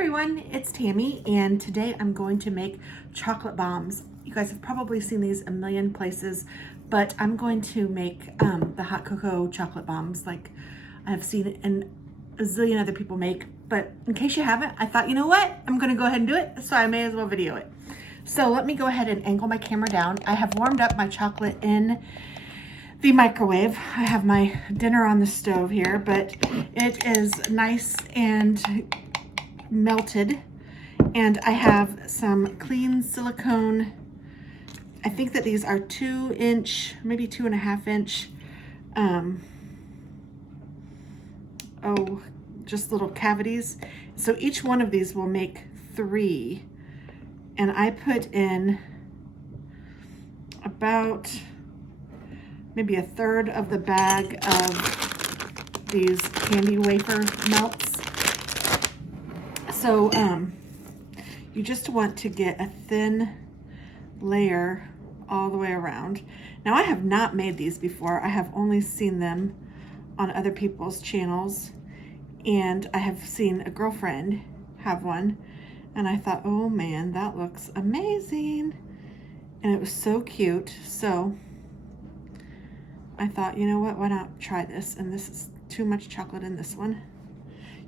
everyone, it's Tammy, and today I'm going to make chocolate bombs. You guys have probably seen these a million places, but I'm going to make the hot cocoa chocolate bombs like I've seen it and a zillion other people make. But in case you haven't, I thought, you know what? I'm going to go ahead and do it, so I may as well video it. So let me go ahead and angle my camera down. I have warmed up my chocolate in the microwave. I have my dinner on the stove here, but it is nice and melted, and I have some clean silicone. I think that these are 2-inch, maybe 2.5-inch, just little cavities. So each one of these will make 3, and I put in about maybe 1/3 of the bag of these candy wafer melts. So you just want to get a thin layer all the way around. Now I have not made these before. I have only seen them on other people's channels, and I have seen a girlfriend have one, and I thought, oh man, that looks amazing. And it was so cute. So I thought, you know what, why not try this? And this is too much chocolate in this one.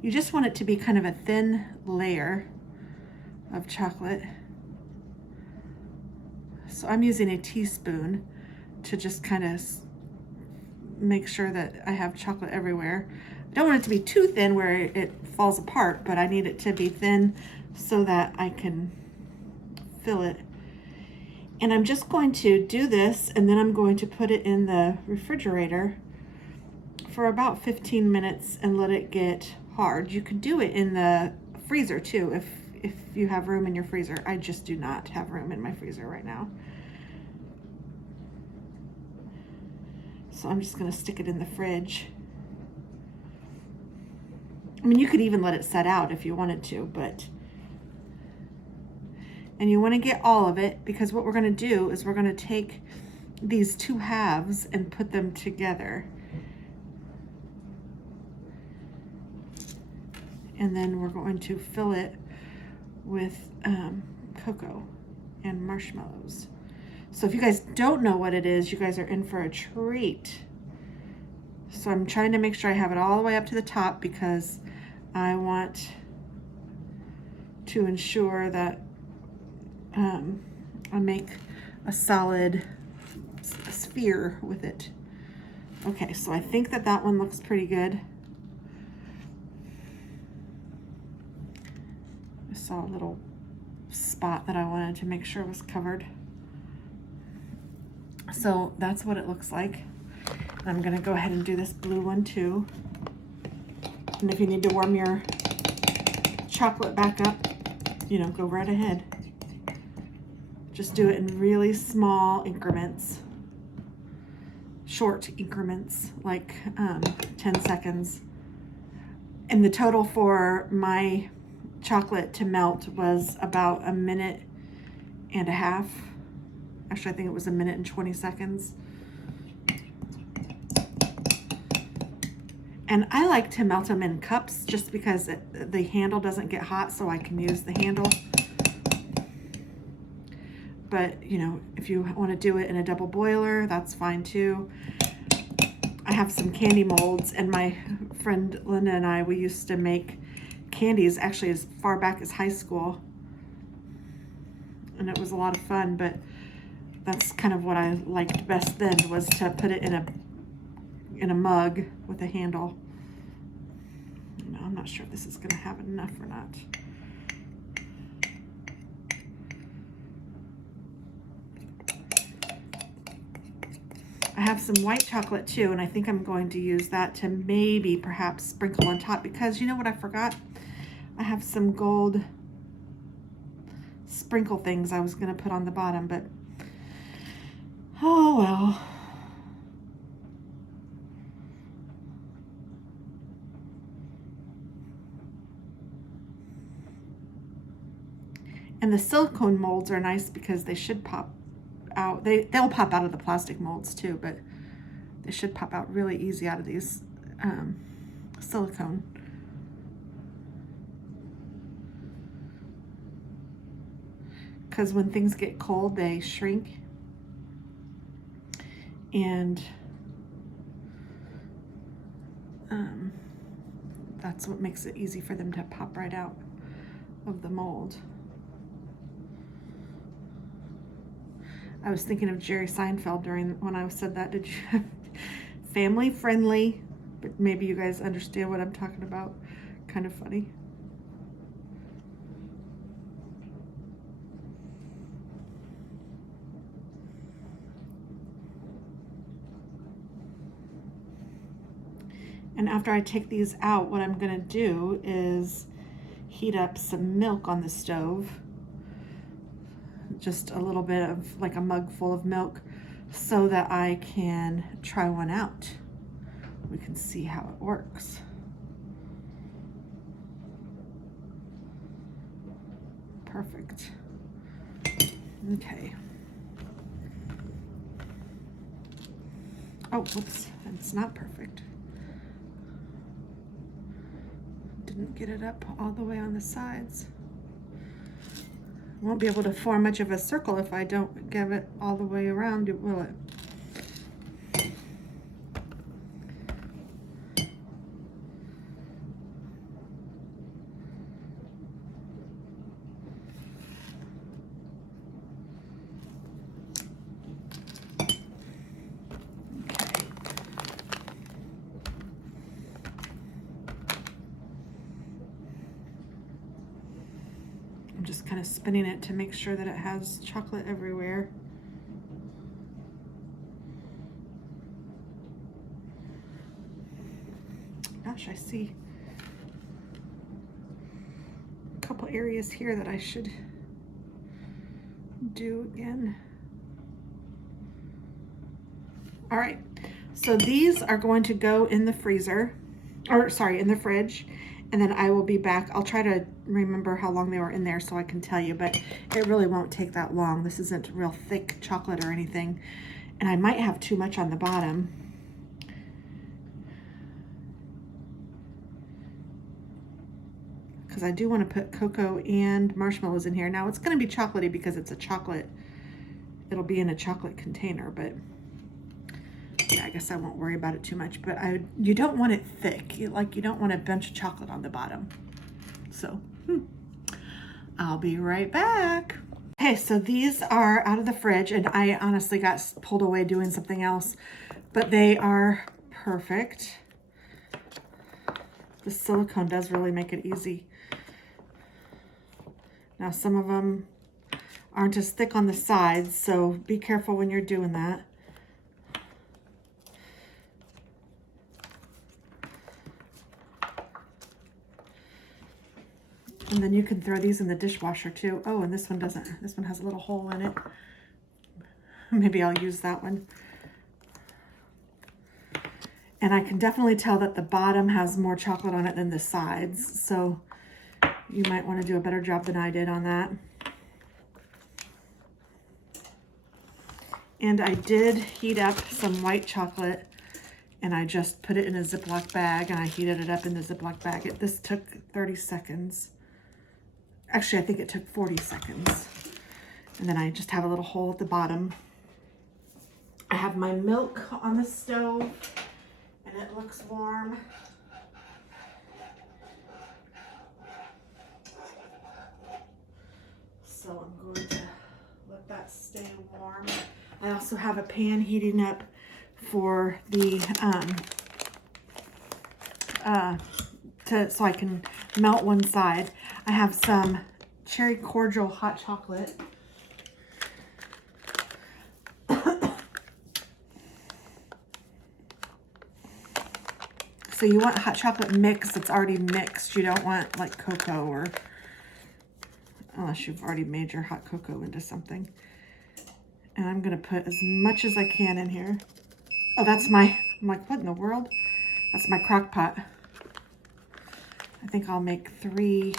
You just want it to be kind of a thin layer of chocolate. So I'm using a teaspoon to just kind of make sure that I have chocolate everywhere. I don't want it to be too thin where it falls apart, but I need it to be thin so that I can fill it. And I'm just going to do this, and then I'm going to put it in the refrigerator for about 15 minutes and let it get hard. You could do it in the freezer too if you have room in your freezer. I just do not have room in my freezer right now. So I'm just going to stick it in the fridge. I mean, you could even let it set out if you wanted to, but and you want to get all of it, because what we're going to do is we're going to take these 2 halves and put them together. And then we're going to fill it with cocoa and marshmallows. So if you guys don't know what it is, you guys are in for a treat. So I'm trying to make sure I have it all the way up to the top, because I want to ensure that I make a solid sphere with it. Okay, so I think that that one looks pretty good. I saw a little spot that I wanted to make sure was covered. So that's what it looks like. I'm gonna go ahead and do this blue one too. And if you need to warm your chocolate back up, you know, go right ahead. Just do it in really small increments, short increments, like 10 seconds. And the total for my chocolate to melt was about 1.5 minutes. Actually, I think it was 1 minute and 20 seconds. And I like to melt them in cups just because the handle doesn't get hot, so I can use the handle. But, you know, if you want to do it in a double boiler, that's fine too. I have some candy molds, and my friend Linda and I, we used to make candies actually as far back as high school. And it was a lot of fun, but that's kind of what I liked best then, was to put it in a mug with a handle. No, I'm not sure if this is going to have enough or not. I have some white chocolate too, and I think I'm going to use that to maybe perhaps sprinkle on top, because you know what I forgot? I have some gold sprinkle things I was going to put on the bottom, but oh well. And the silicone molds are nice because they should pop out. They'll pop out of the plastic molds too, but they should pop out really easy out of these silicone. because when things get cold, they shrink. And that's what makes it easy for them to pop right out of the mold. I was thinking of Jerry Seinfeld when I said that. Did you? Family friendly, but maybe you guys understand what I'm talking about. Kind of funny. And after I take these out, what I'm gonna do is heat up some milk on the stove. Just a little bit of, like a mug full of milk, so that I can try one out. We can see how it works. Perfect. Okay. Oh, whoops, it's not perfect. Didn't get it up all the way on the sides. Won't be able to form much of a circle if I don't give it all the way around, will it? I'm just kind of spinning it to make sure that it has chocolate everywhere. Gosh, I see a couple areas here that I should do again. All right, so these are going to go in the freezer, or sorry, in the fridge, and then I will be back. I'll try to remember how long they were in there so I can tell you, but it really won't take that long. This isn't real thick chocolate or anything, and I might have too much on the bottom. Because I do want to put cocoa and marshmallows in here. Now it's going to be chocolatey because it's a chocolate. It'll be in a chocolate container, but yeah, I guess I won't worry about it too much. But you don't want it thick. You don't want a bunch of chocolate on the bottom. So I'll be right back. Okay, so these are out of the fridge, and I honestly got pulled away doing something else, but they are perfect. The silicone does really make it easy. Now some of them aren't as thick on the sides, so be careful when you're doing that. And then you can throw these in the dishwasher too. Oh, and this one doesn't. This one has a little hole in it. Maybe I'll use that one. And I can definitely tell that the bottom has more chocolate on it than the sides. So you might want to do a better job than I did on that. And I did heat up some white chocolate, and I just put it in a Ziploc bag, and I heated it up in the Ziploc bag. This took 30 seconds. Actually, I think it took 40 seconds. And then I just have a little hole at the bottom. I have my milk on the stove, and it looks warm. So I'm going to let that stay warm. I also have a pan heating up for the so I can melt one side. I have some cherry cordial hot chocolate. So you want hot chocolate mix that's already mixed. You don't want like cocoa, or unless you've already made your hot cocoa into something. And I'm gonna put as much as I can in here. Oh, I'm like, what in the world? That's my crock pot. I think I'll make 3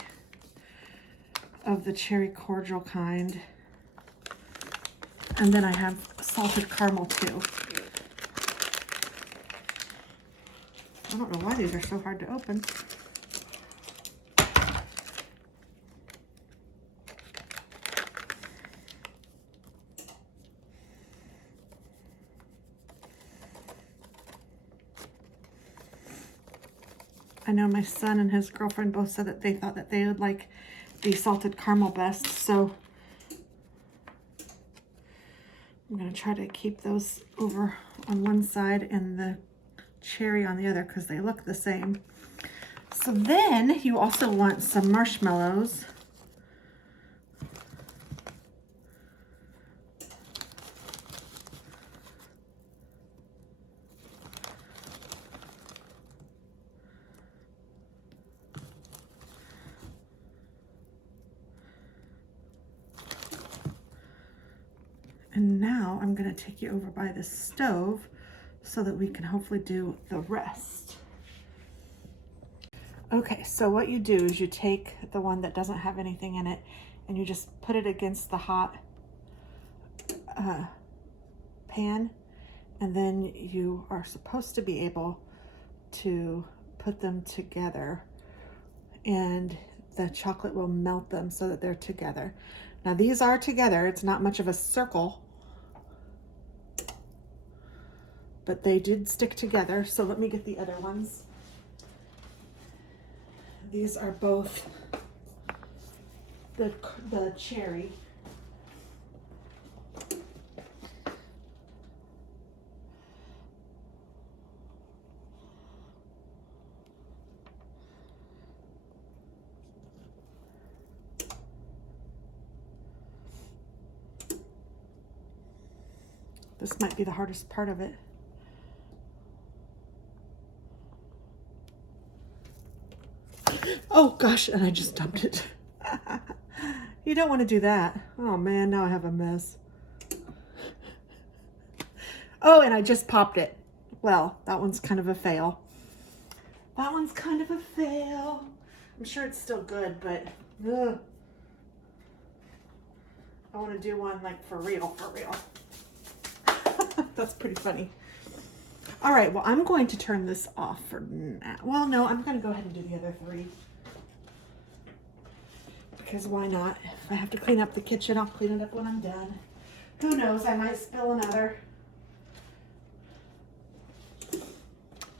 of the cherry cordial kind. And then I have salted caramel too. I don't know why these are so hard to open. I know my son and his girlfriend both said that they thought that they would like the salted caramel best, so I'm going to try to keep those over on one side and the cherry on the other because they look the same. So then you also want some marshmallows. And now I'm going to take you over by the stove so that we can hopefully do the rest. Okay, so what you do is you take the one that doesn't have anything in it and you just put it against the hot pan, and then you are supposed to be able to put them together and the chocolate will melt them so that they're together. Now these are together, it's not much of a circle, but they did stick together. So let me get the other ones. These are both the cherry. This might be the hardest part of it. Oh gosh, and I just dumped it. You don't want to do that. Oh man, now I have a mess. Oh, and I just popped it. Well, that one's kind of a fail. That one's kind of a fail. I'm sure it's still good, but ugh. I want to do one like for real, for real. That's pretty funny. All right, well, I'm going to turn this off for now. Well, no, I'm going to go ahead and do the other three. Because why not? If I have to clean up the kitchen, I'll clean it up when I'm done. Who knows, I might spill another.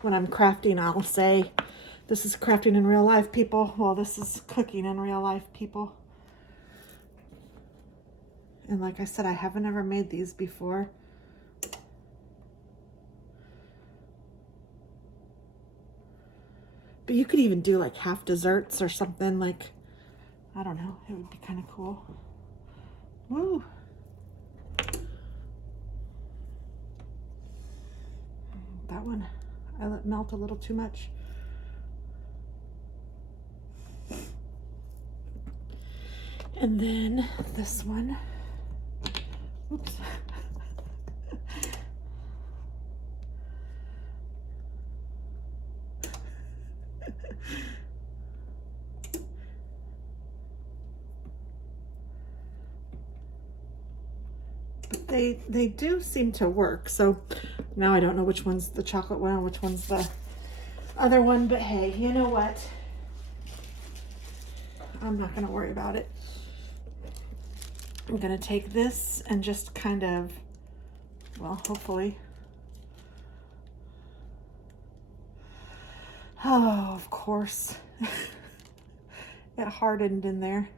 When I'm crafting, I'll say, this is crafting in real life, people. Well, this is cooking in real life, people. And like I said, I haven't ever made these before. But you could even do like half desserts or something, like, I don't know, it would be kind of cool. Woo! That one, I let melt a little too much. And then this one, oops. They do seem to work. So now I don't know which one's the chocolate one and which one's the other one, but hey, you know what? I'm not gonna worry about it. I'm gonna take this and just kind of, well, hopefully. Oh, of course. It hardened in there.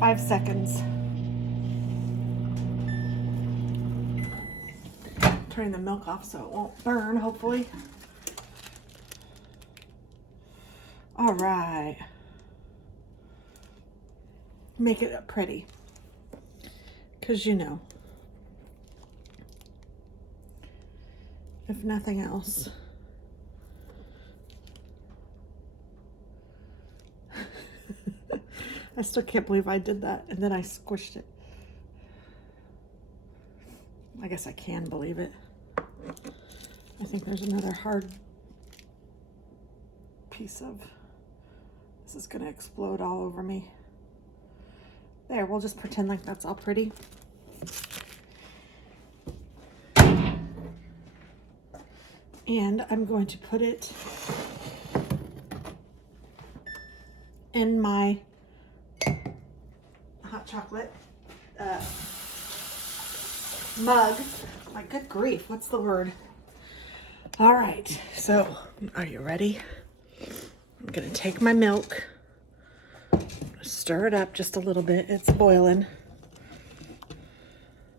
Five seconds. Turning the milk off so it won't burn, hopefully. All right. Make it up pretty. Because you know, if nothing else. I still can't believe I did that and then I squished it. I guess I can believe it. I think there's another hard piece of, this is gonna explode all over me. There, we'll just pretend like that's all pretty. And I'm going to put it in my hot chocolate mug. My good grief, what's the word? All right, so are you ready? I'm gonna take my milk, stir it up just a little bit. It's boiling.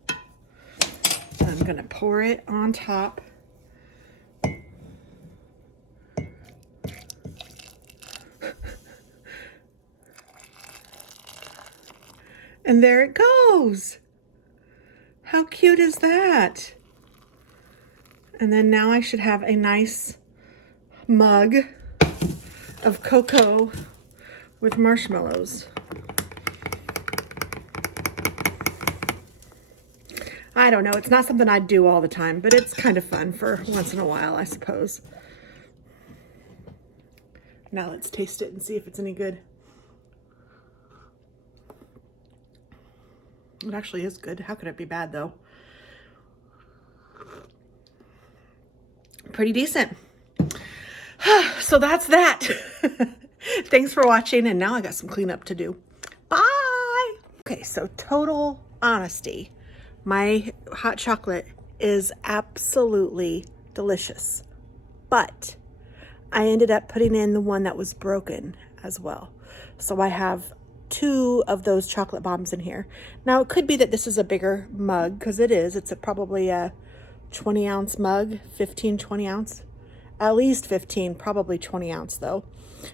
I'm gonna pour it on top. And there it goes. How cute is that? And then now I should have a nice mug of cocoa with marshmallows. I don't know, it's not something I'd do all the time, but it's kind of fun for once in a while, I suppose. Now let's taste it and see if it's any good. It actually is good. How could it be bad though? Pretty decent. So that's that. Thanks for watching, and now I got some cleanup to do. Bye! Okay, so total honesty, my hot chocolate is absolutely delicious, but I ended up putting in the one that was broken as well. So I have 2 of those chocolate bombs in here. Now it could be that this is a bigger mug, because it is. It's probably a 20-ounce mug, 15, 20 ounce. At least 15, probably 20 ounce though.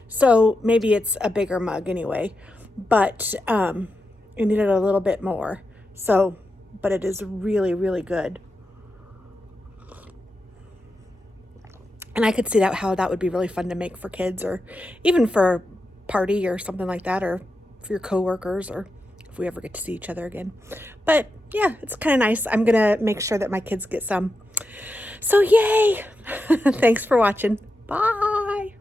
So maybe it's a bigger mug anyway, but it needed a little bit more. So, but it is really, really good. And I could see that how that would be really fun to make for kids, or even for a party or something like that, or for your coworkers, or if we ever get to see each other again. But yeah, it's kind of nice. I'm gonna make sure that my kids get some. So yay! Thanks for watching. Bye!